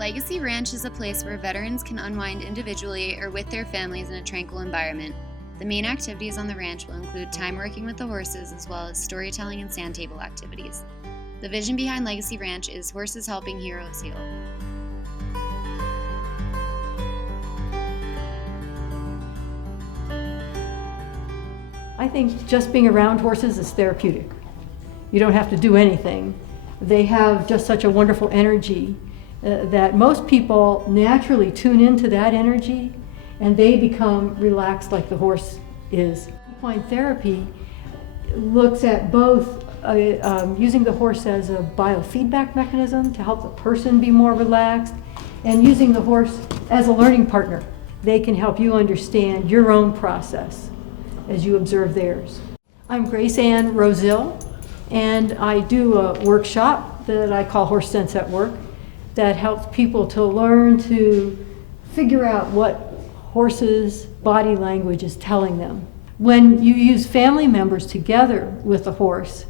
Legacy Ranch is a place where veterans can unwind individually or with their families in a tranquil environment. The main activities on the ranch will include time working with the horses as well as storytelling and sand table activities. The vision behind Legacy Ranch is horses helping heroes heal. I think just being around horses is therapeutic. You don't have to do anything. They have just such a wonderful energy that most people naturally tune into that energy and they become relaxed like the horse is. Equine therapy looks at both using the horse as a biofeedback mechanism to help the person be more relaxed, and using the horse as a learning partner. They can help you understand your own process as you observe theirs. I'm Grace Ann Rosille, and I do a workshop that I call Horse Sense at Work that helps people to learn to figure out what horses' body language is telling them. When you use family members together with a horse,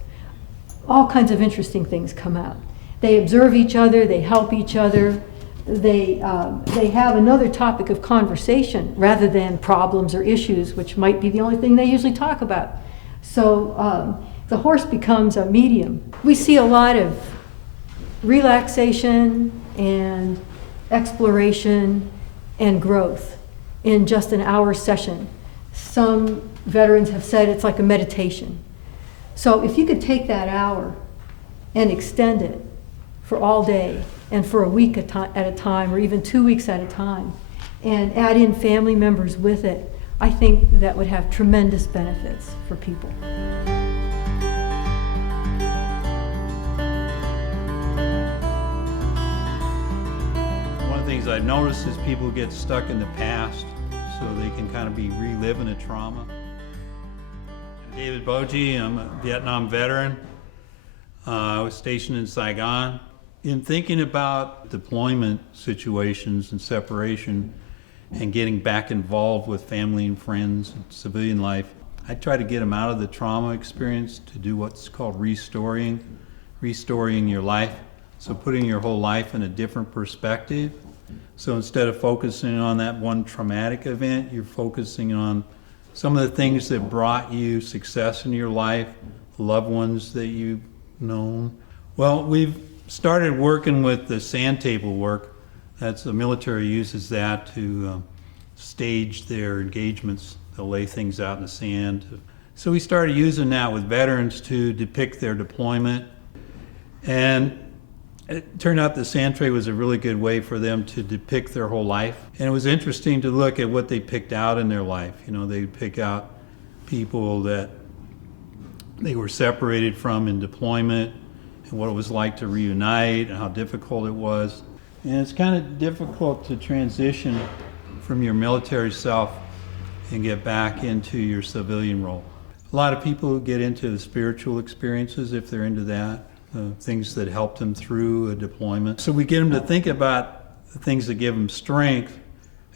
all kinds of interesting things come out. They observe each other, they help each other, they have another topic of conversation rather than problems or issues, which might be the only thing they usually talk about. So the horse becomes a medium. We see a lot of relaxation and exploration and growth in just an hour session. Some veterans have said it's like a meditation. So if you could take that hour and extend it for all day and for a week at a time, or even 2 weeks at a time, and add in family members with it, I think that would have tremendous benefits for people. One of the things I noticed is people get stuck in the past, so they can kind of be reliving a trauma. I'm David Boji, I'm a Vietnam veteran. I was stationed in Saigon. In thinking about deployment situations and separation and getting back involved with family and friends and civilian life, I try to get them out of the trauma experience to do what's called restoring your life. So putting your whole life in a different perspective. So instead of focusing on that one traumatic event, you're focusing on some of the things that brought you success in your life, loved ones that you've known. Well, we've started working with the sand table work. That's the military uses that to stage their engagements. They'll lay things out in the sand. So we started using that with veterans to depict their deployment. And it turned out the sand tray was a really good way for them to depict their whole life. And it was interesting to look at what they picked out in their life. You know, they'd pick out people that they were separated from in deployment, and what it was like to reunite, and how difficult it was. And it's kind of difficult to transition from your military self and get back into your civilian role. A lot of people get into the spiritual experiences if they're into that, things that help them through a deployment. So we get them to think about the things that give them strength,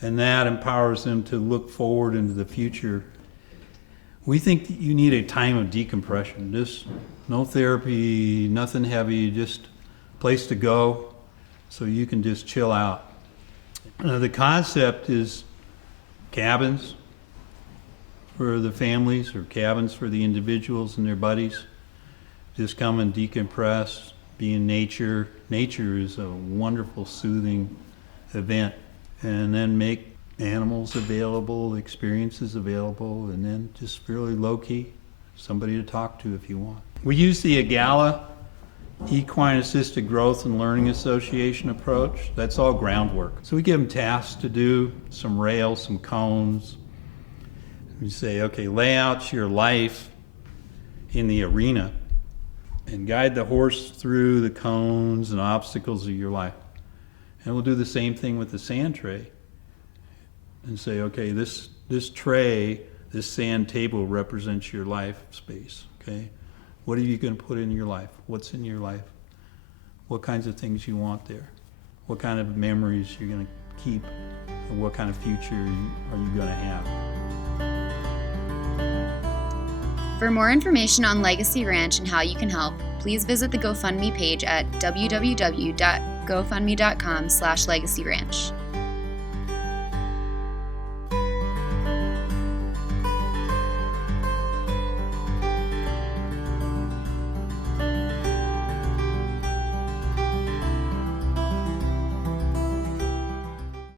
and that empowers them to look forward into the future. We think that you need a time of decompression. Just no therapy, nothing heavy, just a place to go so you can just chill out. The concept is cabins for the families or cabins for the individuals and their buddies. Just come and decompress, be in nature. Nature is a wonderful, soothing event. And then make animals available, experiences available, and then just really low-key, somebody to talk to if you want. We use the EGALA, Equine Assisted Growth and Learning Association approach. That's all groundwork. So we give them tasks to do, some rails, some cones. We say, okay, lay out your life in the arena and guide the horse through the cones and obstacles of your life. And we'll do the same thing with the sand tray and say, okay, this tray, this sand table represents your life space, okay? What are you going to put in your life? What's in your life? What kinds of things you want there? What kind of memories you're going to keep? And what kind of future are you going to have? For more information on Legacy Ranch and how you can help, please visit the GoFundMe page at www.equineranch.org. gofundme.com/legacyranch.